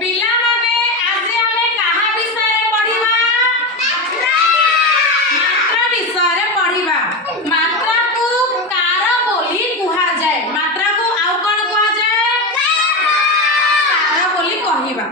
पिला माने आज हमें कहा विषय पढ़िबा मात्रा विषय पढ़िबा। मात्रा को कार बोली कुहा जाए। मात्रा को आउ कोन कुहा जाए कार बोली कहिबा।